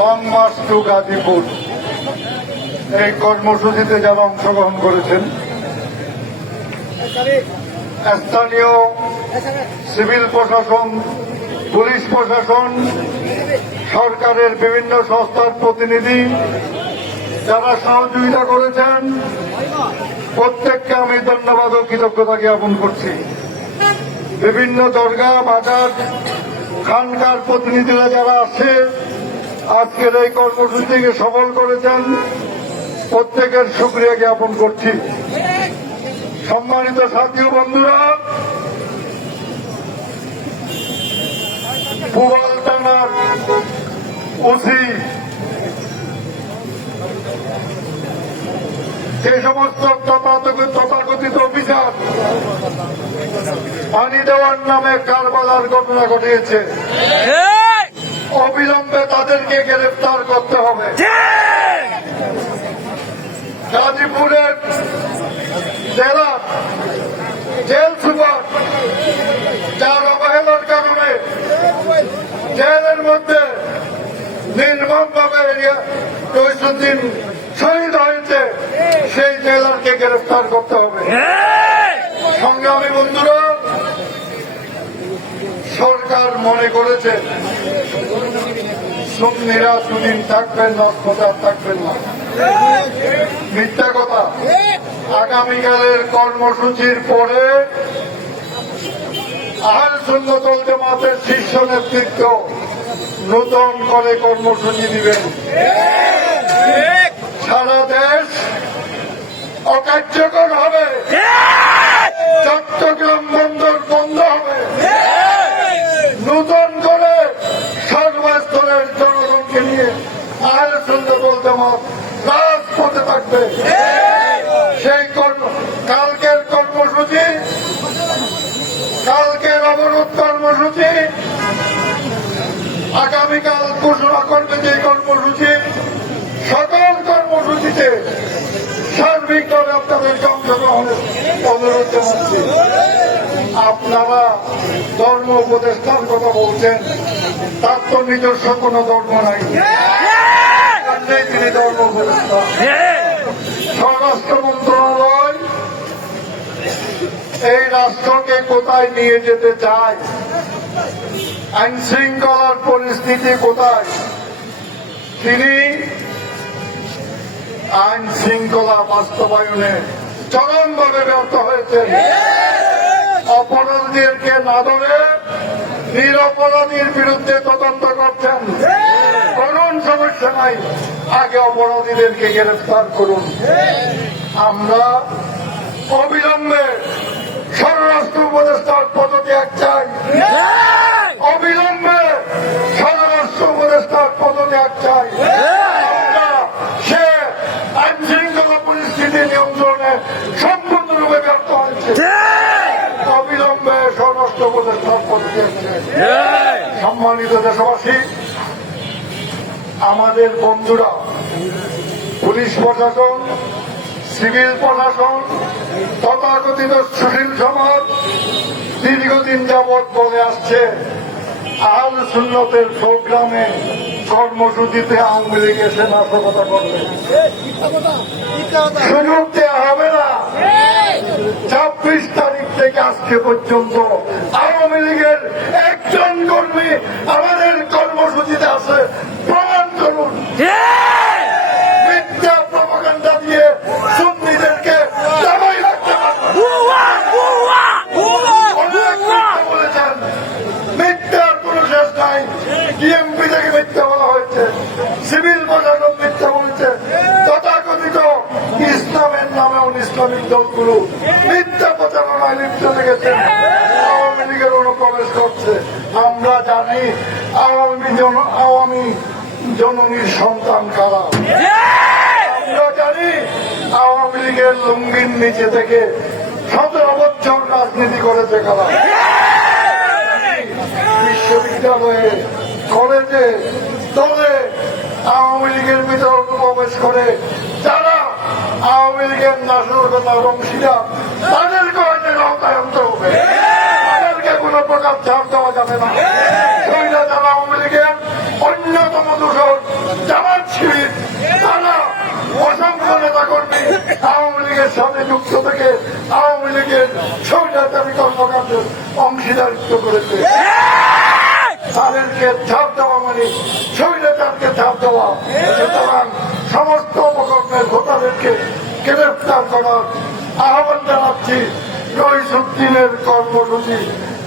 Long March two Gazipur এই কর্মসূচিতে যারা অংশগ্রহণ করেছেন, স্থানীয় সিভিল প্রশাসন, পুলিশ প্রশাসন, সরকারের বিভিন্ন সংস্থার প্রতিনিধি যারা সহযোগিতা করেছেন, প্রত্যেককে আমি ধন্যবাদ ও কৃতজ্ঞতা জ্ঞাপন করছি। বিভিন্ন দরগা, বাজার, খানকার প্রতিনিধিরা যারা আছে, আজকের এই কর্মসূচিকে সফল করেছেন, প্রত্যেকের সুক্রিয়া জ্ঞাপন করছি। সম্মানিত সাথী বন্ধুরা, পুবাল টানার ওসি যে সমস্ত তথাকথিত অফিসার পানি দেওয়ার নামে কারবালার ঘটনা ঘটিয়েছে। অবিলম্বে তাদেরকে গ্রেফতার করতে হবে। গাজীপুরের জেলা জেল সুপার যার অবহেলার কারণে জেলের মধ্যে নির্মমভাবে রইসুদ্দিন শহীদ হয়েছে সেই জেলারকে গ্রেফতার করতে হবে। সংগ্রামী বন্ধুরা সরকার মনে করেছে সুন্নিরা দুদিন থাকবেন না প্রচার থাকবেন না। মিথ্যা কথা। আগামীকালের কর্মসূচির পরে আহাল সুন্নতল জামাতের শীর্ষ নেতৃত্ব নতুন করে কর্মসূচি দিবেন। সারা দেশ অকার্যকর হবে। চট্টগ্রাম বন্দর বন্ধ হবে। নতুন করে সর্বস্তরের জনগণকে নিয়ে আহলে সুন্নাতুল জামাত রাজপথে থাকবে। সেই কর্ম কালকের কর্মসূচি কালকের অবরোধ কর্মসূচি আগামীকাল ঘোষণা করবে যে কর্মসূচি সকল কর্মসূচিতে সার্বিকভাবে আপনাদেরকে অংশগ্রহণের অনুরোধ জানাচ্ছি। আপনারা ধর্ম উপদেষ্টার কথা বলছেন, তার তো নিজস্ব কোনো ধর্ম নাই। তিনি ধর্ম উপদেষ্টা। স্বরাষ্ট্র মন্ত্রণালয় এই রাষ্ট্রকে কোথায় নিয়ে যেতে চায়? আইন শৃঙ্খলার পরিস্থিতি কোথায়? তিনি আইন শৃঙ্খলা বাস্তবায়নে চরমভাবে ব্যর্থ হয়েছেন অপরাধীদেরকে না ধরে নিরপরাধীর বিরুদ্ধে তদন্ত করছেন। করুন সমস্যা নাই। আগে অপরাধীদেরকে গ্রেফতার করুন। আমরা অবিলম্বে স্বরাষ্ট্র উপদেষ্টার পদত্যাগ চাই। নিয়ন্ত্রণে সম্পূর্ণরূপে ব্যর্থ হয়েছে। অবিলম্বে স্বরাষ্ট্র উপদেষ্টার সম্মানিত দেশবাসী আমাদের বন্ধুরা পুলিশ প্রশাসন সিভিল প্রশাসন তথাকথিত সুশীল সমাজ দীর্ঘদিন যাবৎ বলে আসছে আল সুন্নতের প্রোগ্রামে কর্মসূচিতে আওয়ামী লীগ এসে নাশকতা করবে। সুযোগ দেওয়া হবে না। ছাব্বিশ তারিখ থেকে আজকে পর্যন্ত আওয়ামী লীগের একজন কর্মী ইসলামিক দলগুলো মিথ্যা প্রচারণায় লিপ্ত লেগেছে আওয়ামী লীগের অনুপ্রবেশ করছে আমরা জানি আওয়ামী আওয়ামী জননীর সন্তান কারা। আমরা জানি আওয়ামী লীগের লুঙ্গির নিচে থেকে সতেরো বছর রাজনীতি করেছে কারা। বিশ্ববিদ্যালয়ে, কলেজে, দলে আওয়ামী লীগের ভিতর প্রবেশ করে যারা আওয়ামী লীগের নাশকতার অংশীদার তাদেরকে আওতায় আনতে হবে। তাদেরকে কোনো প্রকার ছাড় দেওয়া যাবে না। শহীদা যারা আওয়ামী লীগের অন্যতম দূষণ জামাত শিবির তারা অসংখ্য নেতা কর্মী আওয়ামী লীগের সাথে যুক্ত থেকে আওয়ামী লীগের স্বৈরাচারী কর্মকাণ্ডের অংশীদারিত্ব করেছে। তাদেরকে ছাপ দেওয়া মানে শৈলতাকে ছাপ দেওয়া। ভোটারদেরকে গ্রেফতার করার আহ্বান জানাচ্ছি। নৈসুদ্দিনের কর্মসূচি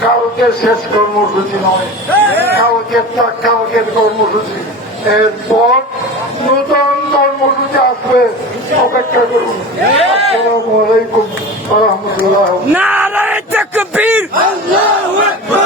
কালকে শেষ কর্মসূচি নয়। কালকে কালকের কর্মসূচি। এরপর নতুন কর্মসূচি আসবে। অপেক্ষা করুন। আসসালামু আলাইকুম রহমতুল্লাহ। নারায় তকবীর। নারায়